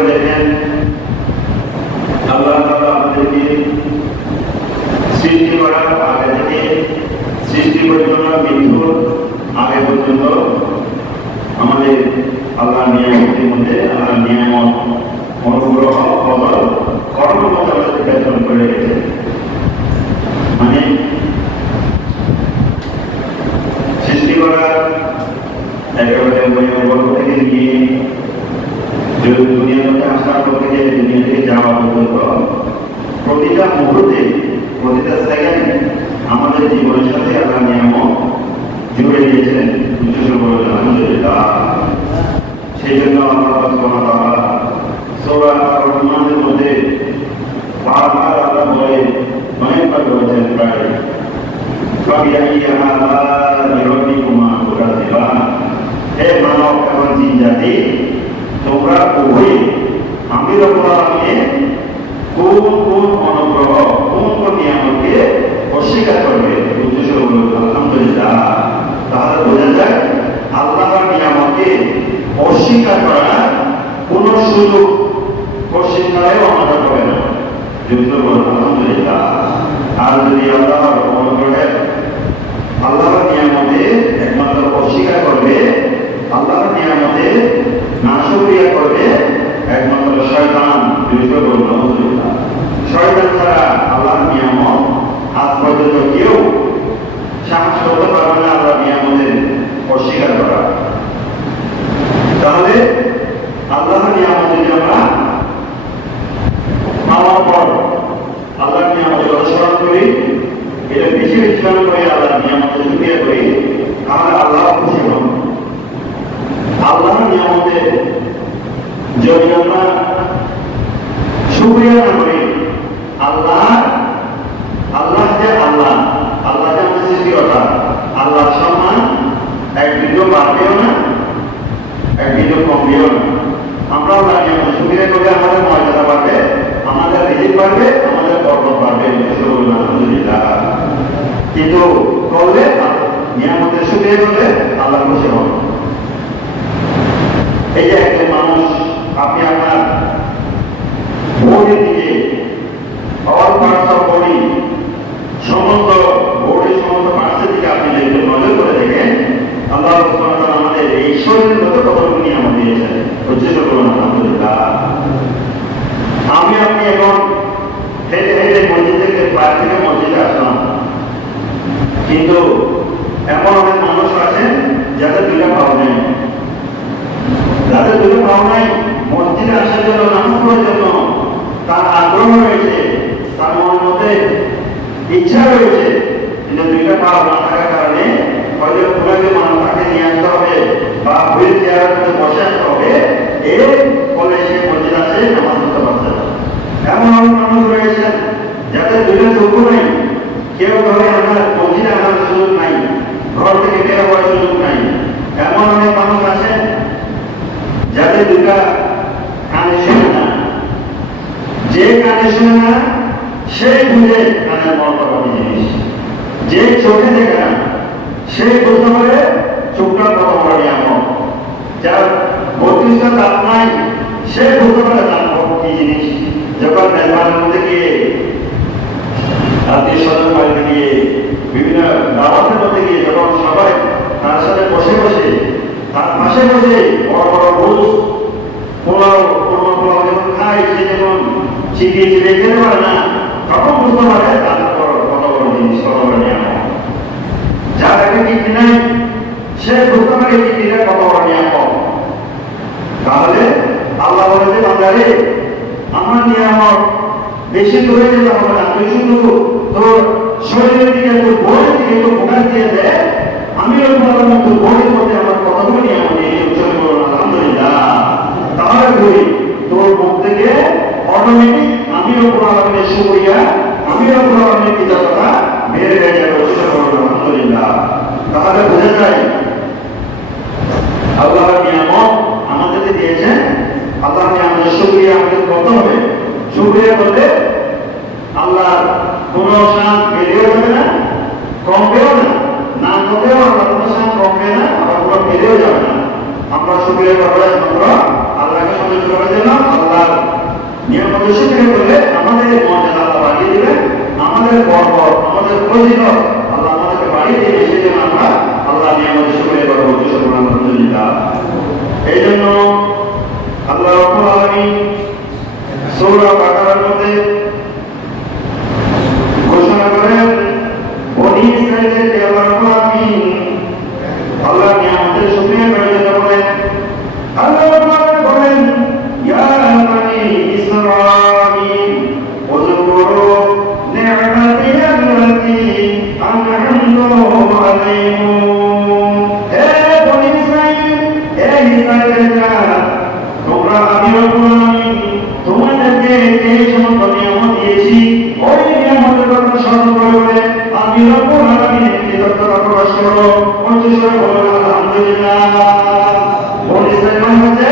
করে দেখেন আল্লাহ তাআলা আমাদেরকে সৃষ্টি করার আগে থেকে সৃষ্টি পর্যন্ত মৃত্যুর আগে পর্যন্ত আমাদের আল্লাহ নিয়ামতের মধ্যে আল্লাহ নিয়ামত অনুগ্রহ ফজল কর্মমত আমাদের বেতন করে রেখেছে। মানে সৃষ্টি করার একেবারে বর্গ থেকে নিয়ে দুনিয়ার মধ্যে আসার পর থেকে দুনিয়া থেকে যাওয়া পর্যন্ত প্রতিটা মুহূর্তে প্রতিটা সেকেন্ডে আমাদের জীবনের সাথে আল্লাহ নিয়ামত জুড়ে দিয়েছেন। আলহামদুলিল্লাহ। সেই জন্য আল্লাহ সুবহানাহু ওয়া তাআলা সূরা আর-রহমানের মধ্যে বারবার আল্লাহ বলে অনেকবার বলেছেন প্রায় ফাবিআইয়ি আলাইহি রাব্বিকুমা তুকাযিবান। হে মানব এবং জিন জাতি, তোমরা উভয়ে আমি রব্বুল আলামিনের কোন কোন অনুগ্রহ কোন কোন নিয়ামতকে অস্বীকার করবে? উদ্দেশ্য হল আলহামদুলিল্লাহ। তাহলে বোঝা যায় আল্লাহর নিয়ামতকে অস্বীকার করার কোন সুযোগ অস্বীকারেও আমাদের হবে না। যুক্ত বলুন আলহামদুলিল্লাহ। আর যদি আল্লাহর অনুগ্রহের আল্লাহর নিয়ামতে একমাত্র অস্বীকার করবে, আল্লাহর নিয়ামতে নাশুকরিয়া করবে একমাত্র শয়তান। যুক্ত বলুন আলহামদুলিল্লাহ। শয়তান ছাড়া আল্লাহর নিয়ামত আজ পর্যন্ত কেউ সাহস করতে পারবে না আল্লাহর নিয়ামতের অস্বীকার করা। তাহলে আল্লাহর নিয়ামত যদি আমরা পাওয়ার পর আল্লাহর নিয়ামতের অনুসরণ করি, এটা বেশি স্মরণ করে আল্লাহর নিয়ামতের শুকরিয়া করি, তাহলে আল্লাহ খুশি হন। আল্লাহর নিয়ামতের যদি আমরা শুকরিয়া না করি, আল্লাহ যে আল্লাহ যে আমাদের সৃষ্টিকর্তা, আল্লাহর সম্মান একদিনও বাড়বেও না, একদিনও কমবেও না। আমরা আল্লাহর নিয়ামতের শুকরিয়া করলে আমাদের মর্যাদা বাড়বে, আমাদের রিজিক বাড়বে, আমাদের বরকত বাড়বে। আলহামদুলিল্লাহ। কিন্তু করলে নিয়ামতের শুকরিয়া করলে আল্লাহ খুশি হবে। এই যে একজন মানুষ, আপনি আপনার বডির দিকে অল পার্টস অফ বডি, সমস্ত বডির সমস্ত পার্টসের দিকে আপনি যদি নজর করে দেখেন, আল্লাহ সুবহানাহু ওয়া তাআলা আমাদের এই শরীরের মধ্যে কতটুকু নিয়ামত দিয়েছেন। উচ্চস্বর করুন আলহামদুলিল্লাহ। আপনি এখন হেঁটে হেঁটে মসজিদ থেকে বাইরে থেকে মসজিদে আসলাম, কিন্তু এমন অনেক মানুষ আছেন যাদের দুইটা পাও নেই, মসজিদে আসার জন্য, নামাজ পড়ার জন্য তার আগ্রহ রয়েছে, তার মনের মধ্যে ইচ্ছা রয়েছে, কিন্তু দুইটা পা না থাকার কারণে হয়তো ওনাকে তাকে নিয়ে আসতে হবে বা হুইল চেয়ারের মধ্যে বসে আসতে হবে, এর ফলে সে মসজিদ আসে নামাজ পড়তে পারছে না। এমন অনেক মানুষ রয়েছেন যাদের দুইটা চক্ষু নেই, কেউ ঘরে আনার মসজিদে আনার সুযোগ নাই, ঘর থেকে বের হওয়ার সুযোগ নাই। এমন অনেক মানুষ আছেন যাদের দুইটা কানে শোনে না, যে কানে শোনে না সে বুঝে কানের মর্যাদা জিনিস, যে চোখে দেখে না সে বুঝতে পারে চোখটা কত বড় নিয়ামত, যার 32টা দাঁত নাই সে বুঝতে পারে দাঁত কি জিনিস। যখন মেহমানের মধ্যে গিয়ে, আত্মীয় স্বজন বাড়িতে গিয়ে, বিভিন্ন দাওয়াতের মধ্যে গিয়ে যখন সবাই তার সাথে বসে বসে, তার পাশে বসে বড় বড় রোজ পোলাও যখন খায়, সে যখন চিবিয়ে চিবিয়ে খেতে পারে না, তখন বুঝতে পারে তার কত বড় জিনিস, কত বড় নিয়ামত। যার একটা কিডনি নাই সে বুঝতে পারে কিডনিটা কত বড় নিয়ামত। তাহলে আল্লাহ বলেছে, বান্দারে আমার নিয়ামত বেশি ধরে যেতে হবে না, তুই শুধু তোর শরীরের দিকে, তোর বডির দিকে একটু ফোকাস দিয়ে দেয়, আমি তোর বডির মধ্যে আমার কতগুলো নিয়ামত নিয়ে উচ্চারণ করুন আলহামদুলিল্লাহ। তাহলে বলি তোর মুখ থেকে অটোমেটিক আমি রব্বুল আলামিনের শুকরিয়া, আমি রব্বুল আলামিনের কৃতজ্ঞতা বের হয়ে যাবে। উচ্চারণ করুন আলহামদুলিল্লাহ। তাহলে বোঝা যায় আল্লাহর নিয়ামত আমাদেরকে দিয়েছেন, আল্লাহর নিয়ামতের শুকরিয়া আমাদের করতে হবে। শুকরিয়া করলে আল্লাহর কোনো শান বেড়েও যাবে না, কমবেও না, না করলেও আল্লাহ কোনো শান কমবে না, আবার কোনো বেড়েও যাবে না। আমরা শুকরিয়া করবো একমাত্র আল্লাহকে সন্তুষ্ট করার জন্য, আল্লাহ নিয়ামতের শুকরিয়া করলে আমাদের মর্যাদা আল্লাহ বাড়িয়ে দিবেন, আমাদের গর্ব, আমাদের ফজিলত আল্লাহ আমাদেরকে বাড়িয়ে দিবে। সেজন্য আমরা আল্লাহ নিয়ামতের শুকরিয়া করব। আলহামদুলিল্লাহ। এই জন্য আল্লাহ রাব্বুল আলামিন সূরা বাকারার মধ্যে ঘোষণা করেন, বনি ইসরাঈলকে আল্লাহ রাব্বুল আলামিন আল্লাহ নিয়ামতের শুকরিয়া করে যেতে বলেন। আল্লাহ রাব্বুল আলামিন বলেন, ইয়া বনি ইসরাঈল উযকুরু নি'মাতি আল্লাতী আন'আমতু আলাইকুম। হে বনি ইসরাঈল, হে ইসরাঈলেরা, তোমরা আমি রাব্বুল আলামিন তোমাদেরকে এই সমস্ত নিয়ামত দিয়েছি, ওই নিয়ামতের কথা স্মরণ করে আমি রাব্বুল আলামিনের কৃতজ্ঞতা প্রকাশ করো। উচ্চস্বরে বলুন আলহামদুলিল্লাহ। বনি ইসরাঈল মানে হচ্ছে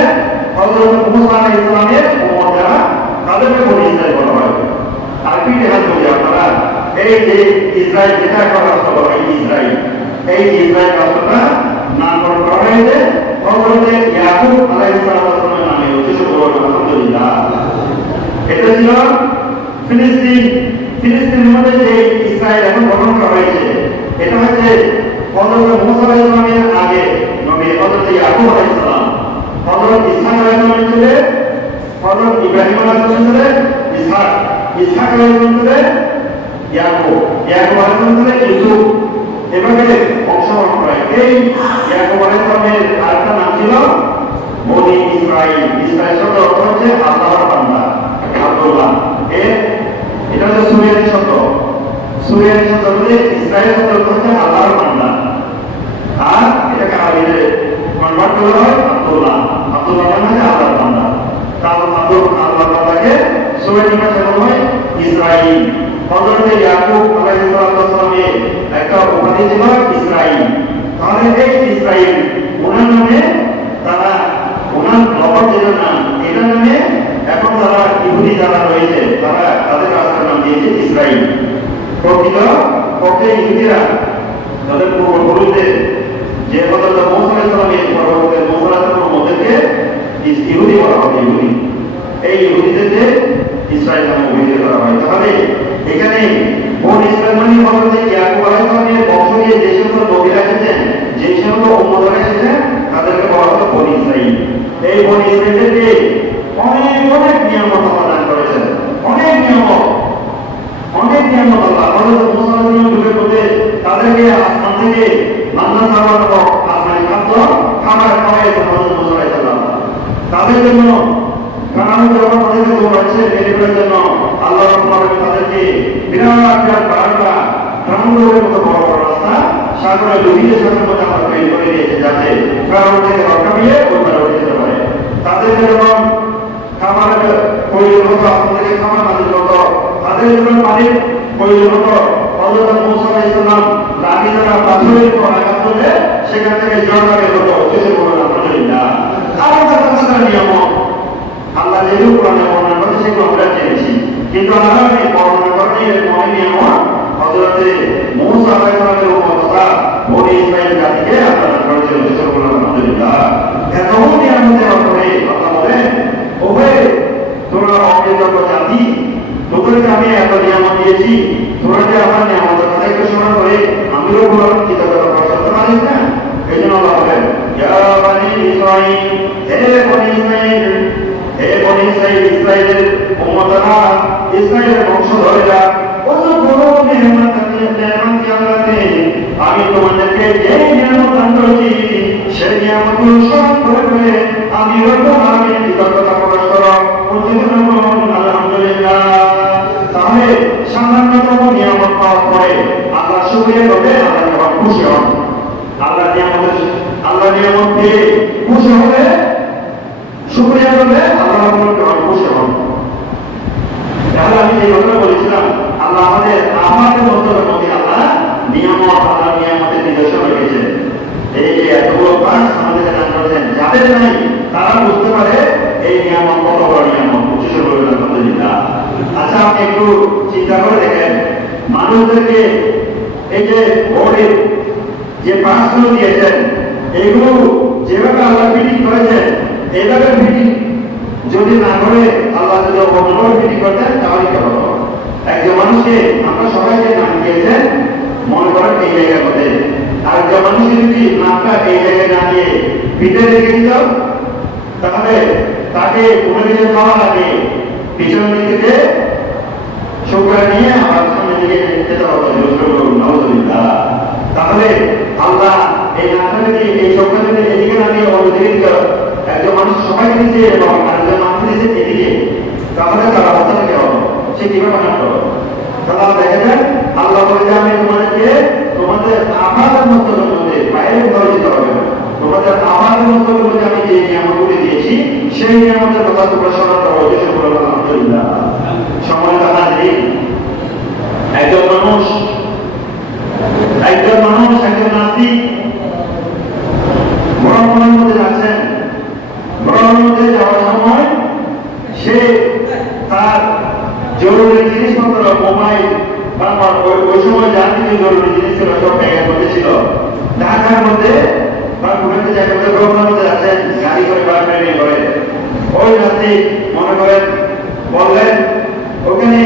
হযরত মুসা আলাইহিস সালামের উম্মতরা, তাদেরকে বনি ইসরাঈল বলা হয়। আর কি হাত বলি আপনারা, এই যে ইসরাঈল যেটা করা হলো, এই ইসরাঈল রাষ্ট্রটা নামকরণ করা হয়েছে হযরত ইয়াকুব আলাইহিস সালামের নামে। উচ্চস্বরে বলুন আলহামদুলিল্লাহ। এটা ছিল ফিলিস্তিনের মধ্যে যে ইসরায়েল এখন গঠন করা হয়েছে, এটা হচ্ছে হযরত মুসা আলাইহিস সালামের আগে নবী হযরত ইয়াকুব আলাইহিস সালাম, হযরত ইসহাক আলাইহিস সালামের ছেলে, হযরত ইব্রাহিম আলাইহিস সালামের ছেলে ইসহাক, ইসহাক আলাইহিস সালামের ছেলে ইয়াকুব, ইয়াকুব আলাইহিস সালামের ছেলে ইউসুফ। এভাবে বংশগঠন করা হয়। এই ইয়াকুব আলাইহিস সালামের আরেকটা নাম ছিল বনি ইসরাঈল। ইসরাঈল শব্দের অর্থ হচ্ছে আল্লাহর বান্দা, আব্দুল্লাহ। এটা হচ্ছে সুরিয়ানি শব্দ। সুরিয়ানি শব্দ হচ্ছে ইসরাঈল শব্দের অর্থ হচ্ছে আল্লাহর বান্দা, আর এটাকে আরবিতে কনভার্ট করা হয় আব্দুল্লাহ। আব্দুল্লাহ মানে হচ্ছে আল্লাহর বান্দা। তার আল্লাহর বান্দাকে সুরিয়ানি ভাষায় বলা হয় ইসরাঈল। হযরত ইয়াকুব আলাইহিস সালামের একটা উপাধি ছিল ইসরাঈল। তাহলে এই ইসরাঈল ওনার নামে, তারা ওনার নগর যেটার নাম, এটার নামে এখন যারা ইহুদি যারা রয়েছে, তারা তাদের রাষ্ট্রের নাম দিয়েছে ইসরাঈল। প্রকৃত ইহুদিরা তাদের পূর্বপুরুষদের যে হযরত মুসা আলাইহিস সালামের পরবর্তী মুসা আলাইহিস সালামের মধ্যে ইহুদি বলা হয়। ইহুদি, এই ইহুদিদেরকে ইসরাঈল নামে অভিহিত করা হয়। তাহলে এখানে বনি ইসরাঈল মানে হযরত ইয়াকুব আলাইহিস সালামের বংশ নিয়ে যে সমস্ত নবীরা এসেছেন, যে সমস্ত উম্মতরা এসেছেন, তাদেরকে বলা হয় বনি ইসরাঈল। এই বনি ইসরাঈলকে অনেক নিয়ামত আল্লাহ দান করেছেন, অনেক নিয়ামত আল্লাহ। হযরত মুসা আলাইহিস সালামের যুগের মধ্যে তাদেরকে আসমান থেকে মান্না সালওয়া আসমানি খাবার খাওয়াইছেন হযরত মুসা আলাইহিস সালাম। তাদের জন্য কারণ যখন তাদেরকে দৌড়াচ্ছে বেরিয়ে জন্য আল্লাহ রাব্বুল আলামিন তাদেরকে বিরাট বাড়া ট্রাঙ্গুলের মতো বড় বড় রাস্তা সাগরে ডুবিয়ে সাগরের মধ্যে আল্লাহ তৈরি করে দিয়েছে, যাতে কারণ থেকে রক্ষা পেয়ে ওই পারে যেতে পারে। তাদের যখন খাবারের প্রয়োজন হতো, আসমান থেকে খাবার নাজিল হতো, তাদের যখন পানির প্রয়োজন হতো, হযরত মুসা আলাইহিস সালাম লাঠি দ্বারা পাথরের উপর আঘাত করলে সেখান থেকে জল বের হতো। শেষে বললেন আলহামদুলিল্লাহ। আরো তাদের নিয়ামত আল্লাহ যেগুলো কোরআনে বর্ণনা করেছে সেগুলো আমরা জেনেছি, কিন্তু আল্লাহ বর্ণনা করেন এর মনে নিয়ামত হযরত মুসা আলাইহিস সালামের উম্মতরা বনি ইসরাঈল জাতিকে আল্লাহ দান করেছেন। শেষে বললেন আলহামদুলিল্লাহ। এত নিয়ামতের উপরে আল্লাহ বলেন, ওহে তোমরা অকৃতজ্ঞ জাতি, তোদেরকে আমি এত নিয়ামত দিয়েছি, তোরা যে আমার নিয়ামতের কথা একটু স্মরণ করে আমিও কৃতজ্ঞতা প্রকাশ করতে পারিস না? এই জন্য আল্লাহ বলেন, ইয়া বনি ইসরাঈল, হে বনি ইসরাঈল, হে বনি ইসরাঈল, ইসরাঈলের উম্মতরা, ইসরাঈলের বংশধরেরা, আমি তোমাদেরকে যে নিয়ামত দান করেছি সেই নিয়ামতগুলো স্মরণ করে আমি কৃতজ্ঞতা প্রকাশ করো। আলহামদুলিল্লাহ। তাহলে সামান্যতম নিয়ামত পাওয়ার পরে আল্লাহ শুকরিয়া করলে আল্লাহ খুশি হন। আল্লাহ নিয়ামত পেয়ে খুশি হলে, শুকরিয়া করলে আল্লাহ খুশি হন। তাহলে আমি যে কথা বলেছিলাম, আল্লাহ আমাদের মধ্যে আল্লাহ নিয়ামতের নিদর্শন রেখেছেন। এই যে এতগুলো পাঠ আমাদেরকে দান করেছেন, যাদের নাই তারা বুঝতে পারে এই নিয়ামত কত বড় নিয়ামত। আলহামদুলিল্লাহ। আচ্ছা, আপনি একটু চিন্তা করে দেখেন, মানুষদেরকে এই যে বোর্ডের যে পাঠগুলো দিয়েছেন, এগুলো যেভাবে আল্লাহ ফিটিং করেছেন, এইভাবে ফিটিং যদি না করে আল্লাহ যদি অন্যভাবে করতেন তাহলে কি হতো? একজন মানুষকে আমরা সবাইকে নাম দিয়েছেন মনে করেন এই জায়গার মধ্যে, আর একজন মানুষকে যদি নামটা এই জায়গায় না দিয়ে পিঠে রেখে দিত তাহলে তাকে কোনো কিছু খাওয়া লাগে পিছন দিক থেকে শুক্রা নিয়ে আমার সামনে দিকে যেতে হবে। তাহলে আল্লাহ এই নামটা যদি এই শুক্রা যদি এদিকে না দিয়ে অন্যদিকে দিত, একজন মানুষ সবাই দিচ্ছে এবং আরেকজন মানুষ দিচ্ছে এদিকে, তাহলে তার অবস্থা কি হবে? সে কিভাবে নামলো? তাহলে দেখা যায় আল্লাহ বলে যে আমি তোমাদেরকে তোমাদের আবাদের মতো মধ্যে বাইরে কোথাও যেতে হবে না, তোমাদের আবাদের মতো মধ্যে আমি যে নিয়ামতগুলি দিয়েছি সেই নিয়ামতের কথা তোমরা স্মরণ করো। আলহামদুলিল্লাহ। সময় কথা নেই। একজন মানুষ একজন নাস্তিক ভ্রমণের মধ্যে যাচ্ছেন, ভ্রমণের মধ্যে যাওয়ার সময় সে তার জরুরি জিনিসপত্র মোবাইল বা ওই সময় যা কিছু জরুরি জিনিস ছিল সব ব্যাগের মধ্যে ছিল। ঢাকার মধ্যে বা ঘুমাতে জায়গাতে ভ্রমণের মধ্যে যাচ্ছেন গাড়ি করে বা ট্রেনে করে, ওই রাত্রি মনে করেন বললেন ওখানে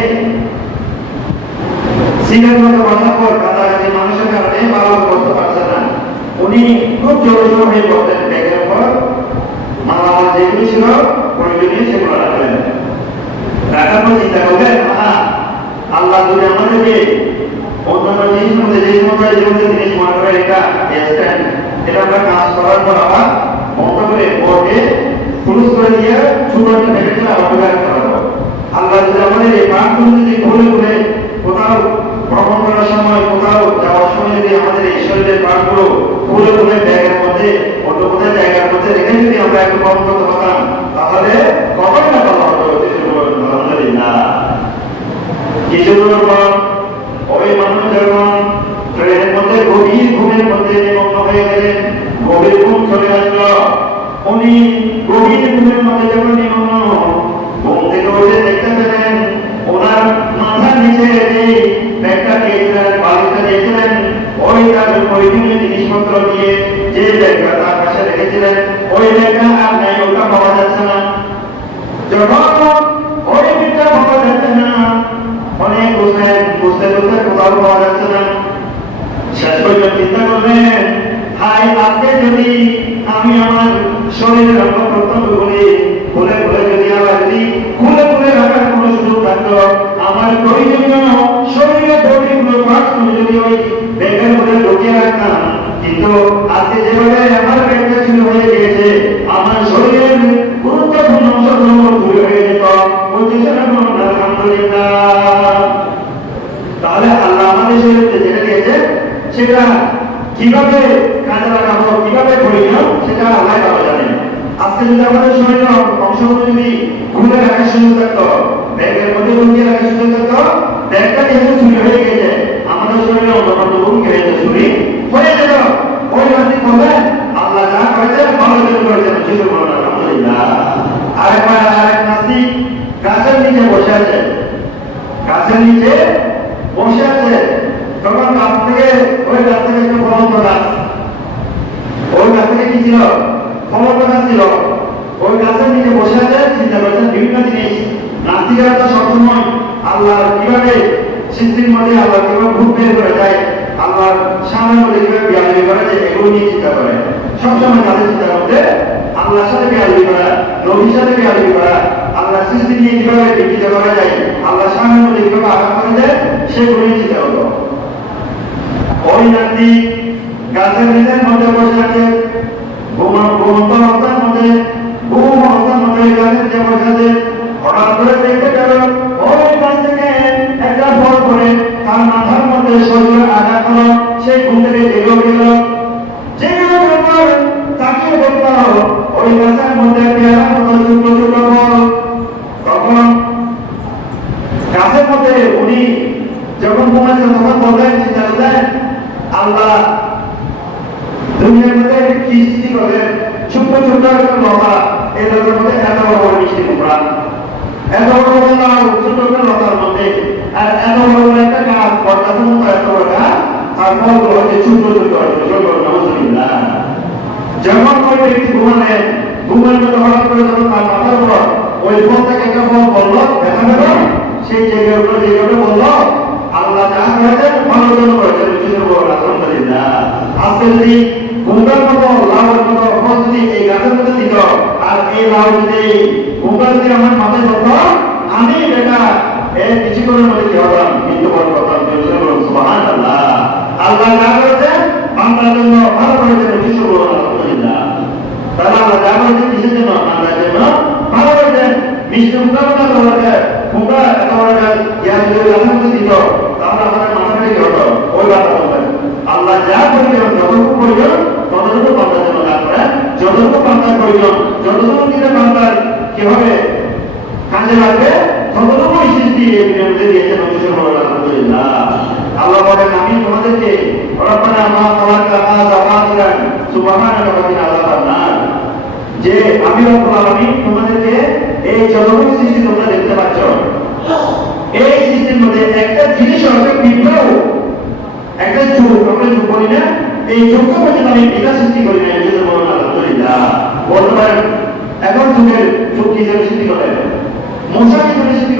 সিটের মধ্যে বসার পর কাছাকাছি মানুষের কারণে ভালো করতে পারছে না, উনি খুব জোর হয়ে বলতেন ব্যাগের উপর মালা যেগুলো ছিল প্রয়োজনীয় সেগুলো রাখলেন। রাখার পর চিন্তা করবেন আল্লাহ যদি আমাদেরকে অন্যান্য জিনিস মধ্যে যে সময় জিনিস মনে করে এটা এটা আমরা কাজ করার পর আবার বন্ধ করে ওকে পুরুষ করে দিয়ে ছোট একটা প্যাকেট করে আবার ব্যবহার করাবো। আল্লাহ যদি আমাদের এই পাঠগুলো যদি ঘুরে ঘুরে কোথাও ভ্রমণ করার সময় কোথাও যাওয়ার সময় যদি আমাদের এই শরীরের পাঠগুলো ঘুরে ঘুরে ব্যাগের মধ্যে অন্য কোথায় জায়গার মধ্যে রেখে যদি আমরা একটু কম করতে পারতাম তাহলে কতই না ভালো হতো। আলহামদুলিল্লাহ। কিছুদিন পর ওই মানুষ যখন ট্রেনের মধ্যে গভীর ঘুমের মধ্যে নিমগ্ন হয়ে গেলেন, গভীর ঘুম চলে আসলো, উনি গভীর ঘুমের মধ্যে যখন নিমগ্ন ঘুম থেকে উঠে দেখতে পেলেন ওনার মাথার নিচে যে ব্যাগটা দিয়েছিলেন বালিশটা দিয়েছিলেন ওই তার প্রয়োজনীয় জিনিসপত্র দিয়ে যে ব্যাগটা তার পাশে রেখেছিলেন ওই ব্যাগটা আর নাই, ওটা পাওয়া যাচ্ছে না। যখন ওই ব্যাগটা পাওয়া যাচ্ছে না অনেক বুঝতে বুঝতে কোথাও পাওয়া যাচ্ছে না, শেষ পর্যন্ত চিন্তা করলেন হাই আজকে যদি আমি আমার শরীরের অঙ্গ প্রত্যঙ্গগুলি খুলে খুলে যদি আবার যদি খুলে খুলে রাখার কোনো সুযোগ থাকতো আমার প্রয়োজনীয় শরীরের বডিগুলো পার্টগুলো যদি ওই ব্যাগের মধ্যে ঢুকিয়ে রাখতাম, কিন্তু আজকে যেভাবে আমার ব্যাগটা ছিল হয়ে গিয়েছে আমার শরীরের গুরুত্বপূর্ণ অংশগুলো দূরে হয়ে যেত। আলহামদুলিল্লাহ। তাহলে আল্লাহ আমাদের শরীরকে যেটা দিয়েছে সেটা কিভাবে কাজে লাগাবো কিভাবে প্রয়োজন সেটা আল্লাহ ভালো জানেন। আজকে যদি আমাদের শরীরের অংশগুলো যদি খুলে রাখার সুযোগ থাকতো ব্যাগের মধ্যে ঢুকিয়ে রাখার সুযোগ থাকতো, ব্যাগটা যেহেতু চুরি হয়ে গেছে আমাদের শরীরে অন্য ভূমিকা হয়েছে চুরি হয়ে যেত। ওই রাত্রি করবেন আল্লাহ যা করেছেন ভালো জন্য করেছেন। আলহামদুলিল্লাহ। আরেক নাস্তিক গাছের নিচে বসে আছে, গাছের নিচে বসে আছে, তখন গাছ থেকে ওই গাছ থেকে একটা ফলন্ত গাছ, ওই গাছ থেকে কি ছিল ফলন্ত গাছ ছিল, ওই গাছের নিচে বসে আছে চিন্তা করছেন বিভিন্ন জিনিস। নাস্তিকেরা তো সবসময় আল্লাহ কিভাবে সৃষ্টির মধ্যে আল্লাহ কিভাবে ভূত বের করে যায় আল্লাহর সামনের মধ্যে কিভাবে বিয়ালি করা যায় এগুলো নিয়ে চিন্তা করে। সবসময় তাদের চিন্তা করতে আল্লাহর সাথে বিয়ালি করা, নবীর সাথে বিয়ালি করা, আল্লাহ সৃষ্টি নিয়ে কিভাবে বিকৃত করা যায়, আল্লাহ সামনের মধ্যে কিভাবে আঘাত করা যায় সেগুলো নিয়ে চিন্তা হতো। ওই নাতি গাছের নিচের মধ্যে বসে আছে ঘুমন্ত অবস্থার মধ্যে গাছের যে বসে আছে, হঠাৎ করে দেখতে পেল ওই গাছ থেকে একটা ফল করে তার মাথার মধ্যে শরীরে আঘাত হলো, সে ঘুম থেকে জেগে গেল, তাকিয়ে দেখল ওই গাছের মধ্যে পেয়ারা মতো ছোট ছোট ফল। তখন গাছের মধ্যে উনি যখন ঘুমাচ্ছেন তখন বললেন চিন্তা করলেন আল্লাহ দুনিয়ার মধ্যে কি সৃষ্টি করলেন, ছোট্ট ছোট্ট একটা লতা, এই লতার মধ্যে এত বড় মিষ্টি কুমড়া, এত বড় লাউ ছোট ছোট লতার মধ্যে, আর এত বড় একটা গাছ বরগাছের মতো এত বড় গাছ, আর ফলগুলো হচ্ছে ছোট ছোট নাউজুবিল্লাহ। যখন ওই ব্যক্তি ঘুমালেন ঘুমের মধ্যে হঠাৎ করে যখন তার মাথার উপর ওই ফল থেকে একটা ফল বললো দেখা গেল সেই জায়গার উপরে যেভাবে বললো আল্লাহ যা করেছেন ভালোর জন্য করেছেন উচ্চের বড় আলহামদুলিল্লাহ। আজকে যদি গুঙ্গার মতো লাউর মতো ফল যদি এই গাছের মধ্যে দিত আর এই লাউ যদি গুঙ্গা যদি আমার মাথায় ধরতো আমি বেটা এই কিছুক্ষণের মধ্যে কি হতাম মৃত্যুবরণ করতাম সুবহানাল্লাহ। আল্লাহ যা করেছেন বান্দার জন্য ভালো করেছেন উচ্চের বড় আলহামদুলিল্লাহ। তাহলে আল্লাহ যা করেছেন কিসের জন্য বান্দার জন্য ভালো করেছেন। মিষ্টি মোকাবেলা করার তোমরা এত বড় ইয়া যদি রাজনীতি দিত তাহলে আমাদের মাথাটা কি হতো ওই কথা বলবেন। আল্লাহ যা করিলেন যতটুকু প্রয়োজন ততটুকু বান্দার জন্য কাজ করেন, যতটুকু বান্দার প্রয়োজন যতটুকু দিলে বান্দার কিভাবে কাজে লাগবে ততটুকু সৃষ্টি এই বিনিয়োগে দিয়েছেন আলহামদুলিল্লাহ। আল্লাহ বলেন আমি তোমাদেরকে রব্বানা মা খালাকতা হাযা বাতিলান সুবহানাকা ওয়া কিনা আযাবান নার, যে আমি রব্বুল আলামিন তোমাদেরকে এই যতটুকু সৃষ্টি তোমরা দেখতে পাচ্ছ এই সৃষ্টির মধ্যে একটা জিনিস হবে বিপ্লব, একটা যুগ আমরা যুগ করি না এই যুগকে পর্যন্ত আমি বিকাশ সৃষ্টি করি না এই জন্য বলুন আলহামদুলিল্লাহ। বলতে পারেন এখন যুগের যুগ কি সৃষ্টি করে মশা কি সৃষ্টি